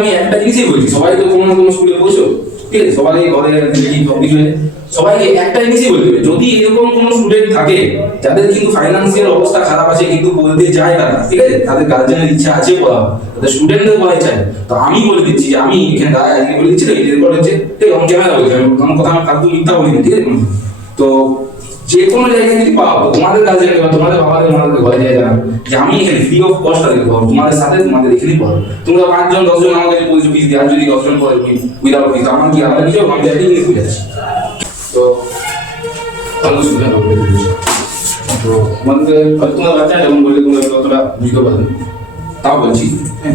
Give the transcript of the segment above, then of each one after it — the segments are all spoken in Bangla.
আমি একটা জিনিসই বলছি, সবাই তো কোনো না কোনো স্কুলে পড়ছো, ঠিক আছে, সবাই ঘরে সবকিছু সবাইকে একটা জিনিসই বলতে হবে, যদি এরকম কোনো স্টুডেন্ট থাকে যাদের কিন্তু ফাইন্যান্সিয়াল অবস্থা খারাপ আছে কিন্তু বলতে যায় তারা, ঠিক আছে, তাদের গার্জেনের ইচ্ছা আছে পড়া, তাদের স্টুডেন্টদের পড়াই চায়, তো আমি বলে দিচ্ছি যে আমি এখানে আজকে বলে দিচ্ছি না, এরপর হচ্ছে ঠিক অন ক্যামেরা বলছি, আমার কথা আমার কাকু মিথ্যা বলিনি, ঠিক আছে। তো যে কোনো জায়গায় যদি পাও তোমাদের গার্জেনকে বা তোমাদের বাবাদের মাদের ঘরে যায় জানাবে যে আমি এখানে ফ্রি অফ কস্ট তাদেরকে পড়াবো, তোমাদের সাথে তোমাদের এখানেই পড়াবো, তোমরা 5 জন 10 জন আমাদের বলছো ফিস দিয়ে, আর যদি 10 জন পড়ে উইদাউট ফিস, আমার কি আলাদা কিছু, আমি একই জিনিস বুঝাচ্ছি। তো ভালো সুবিধা হবে, তো আমাদের তোমরা বাচ্চা যেমন বললে তোমরা কতটা বুঝতে পারবে তাও বলছি, হ্যাঁ,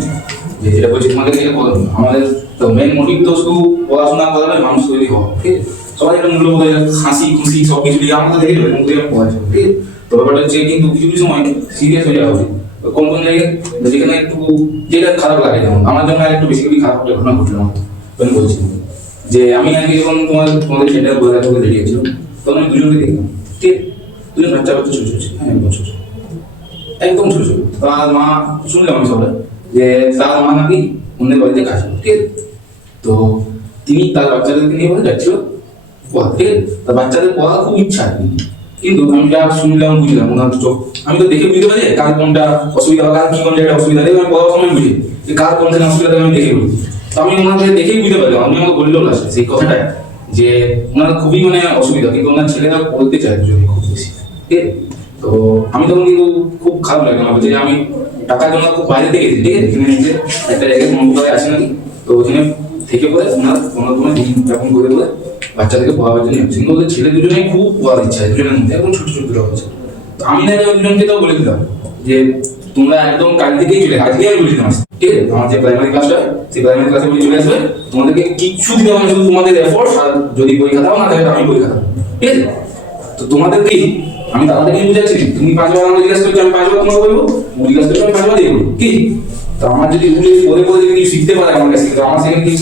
যে যেটা বলছি তোমাদের থেকে বলো, আমাদের তো মেন মোটিভ তো শুধু পড়াশোনা করা নয়, মানুষ তৈরি হওয়া, ঠিক আছে। সবাই একটা মূল্যবোধ হাসি খুশি সব কিছু দিয়ে আমাদের দেখে দেবে মুখে পড়াশোনা, ঠিক আছে। তো ব্যাপারটা হচ্ছে কিন্তু কিছু কিছু সময় সিরিয়াস হয়ে যাওয়া উচিত, কোন কোন জায়গায় যেখানে একটু যেটা খারাপ লাগে, যেমন আমার জন্য একটু বেশিক্যালি খারাপ ঘটনা ঘটলো আমি বলছি যে আমি আজকে যখন তোমাদের সেন্টার বলে রাখতে রেডি হয়েছিল, তখন আমি দুজনকে দেখলাম, ঠিক আছে, দুজন বাচ্চা বাচ্চা ছোট ছোট, হ্যাঁ একদম ছোট একদম ছোট ছোট। তার মা শুনলাম আমি সবাই যে তার মা নাকি অন্যের বাড়িতে কাজ করে, ঠিক আছে। তো তিনি তার বাচ্চাদেরকে নিয়ে বলে যাচ্ছিল পড়া, ঠিক আছে, তার বাচ্চাদের পড়া খুব ইচ্ছা, কিন্তু আমি যা শুনলাম বুঝলাম ওনার চোখ, আমি তো দেখে বুঝতে পারি কার কোনটা অসুবিধা বা কার কি কোন জায়গায় অসুবিধা, দেখে আমি পড়ার সময় বুঝি যে কার কোনখানে অসুবিধা আমি দেখে বুঝি। তো আমি ওনাকে দেখেই বুঝতে পারলাম, আমি আমাকে বললেও লাস্টে সেই কথাটাই যে ওনার খুবই মানে অসুবিধা, কিন্তু ওনার ছেলেরা পড়তে চায় দুজনে খুব বেশি, ঠিক আছে। তো আমি তখন কিন্তু খুব খারাপ লাগে আমার যে আমি টাকার জন্য খুব বাইরে থেকে গেছি, ঠিক আছে, এখানে নিজে একটা জায়গায় মন্দিরে আসে নাকি, তো ওখানে থেকে পরে ওনার কোনো কোনো দিন যাপন করে বলে বাচ্চাদেরকে পড়াবার জন্য হচ্ছে, কিন্তু ওদের ছেলে দুজনেই খুব পড়ার ইচ্ছা, দুজনের মধ্যে একদম ছোট ছোট দুটো হচ্ছে। তো আমি না দুজনকে তো বলে দিলাম যে তোমরা একদম কাল থেকেই চলে, আজকে আমি বলে দিলাম, ঠিক আছে, আমার যে প্রাইমারি ক্লাসটা সেই প্রাইমারি ক্লাসে বলে চলে আসবে, তোমাদেরকে কিচ্ছু দিতে হবে না, শুধু তোমাদের এফোর্ট, আর যদি পরীক্ষা দাও না তাহলে আমি পরীক্ষা দেবো, ঠিক আছে। তো তোমাদেরকে আমি তাদেরকে বুঝাচ্ছি, তুমি 5 বার আমাকে জিজ্ঞাসা করছো, আমি 5 বার তোমাকে বলবো, জিজ্ঞাসা করছো আমি 5 বার দিয়ে বলবো, কি। তো আমার যদি উঠে পরে পরে যদি কিছু শিখতে পারে আমার কাছ থেকে, আমার সেখানে কিছু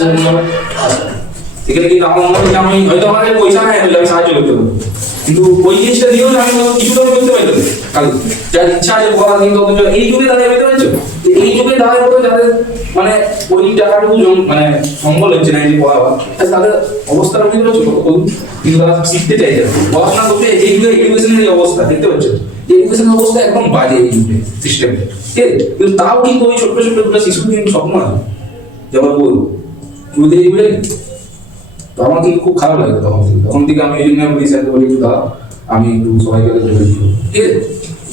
সেখানে কিন্তু আমার মনে হচ্ছে আমি হয়তো আমার পয়সা নেই, আমি সাহায্য করতে পারবো, কিন্তু ওই জিনিসটা দিয়েও আমি কিছু তো করতে পারবো কারণ যার ইচ্ছা আছে পড়া, কিন্তু এই যুগে দাঁড়িয়ে বুঝতে পারছো, এই যুগে দাঁড়িয়ে পড়ে যাদের মানে ওই টাকাটুকু মানে সম্বল হচ্ছে না এই যে পড়াবার, তাদের অবস্থাটা বুঝতে পারছো কত, কিন্তু তারা শিখতে চাইছে পড়াশোনা করতে। এই যুগে এডুকেশনের এই অবস্থা দেখতে পাচ্ছ, এডুকেশনের অবস্থা একদম বাজে এই যুগে সিস্টেমে, ঠিক আছে। কিন্তু তাও কিন্তু ওই ছোট্ট ছোট্ট দুটো শিশু কিন্তু স্বপ্ন আছে যেমন বলবো শুরুতে এই বুঝলেন। তো আমার কিন্তু খুব খারাপ লাগে তখন থেকে আমি এই জন্য আমি স্যারকে বলি একটু দাঁড়াও, আমি একটু সবাইকে বলে দিচ্ছি, ঠিক আছে,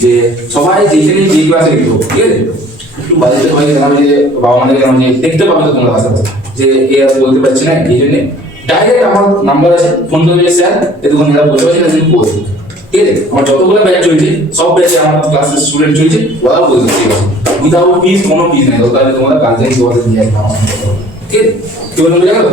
যে সবাই যেখানে যে ক্লাসে লিখবো, ঠিক আছে, একটু বাড়িতে সবাইকে জানাবে যে বাবা মাদের জানাবে যে দেখতে পাবে তো তোমরা আশেপাশে যে এ আর বলতে পারছি না, এই জন্য ডাইরেক্ট আমার নাম্বার আছে, ফোন করে স্যার এতক্ষণ এরা বলতে পারছি না কিন্তু বলছি, ঠিক আছে। আমার যতগুলো ব্যাচ চলছে সব ব্যাচে আমার ক্লাসের স্টুডেন্ট চলছে, ওরাও বলতে ঠিক আছে, উইদাউট ফিস, কোনো ফিস নেই, দরকার তোমরা গার্জেন তোমাদের নিয়ে একদম, ঠিক আছে, কি বলুন বুঝা গেল?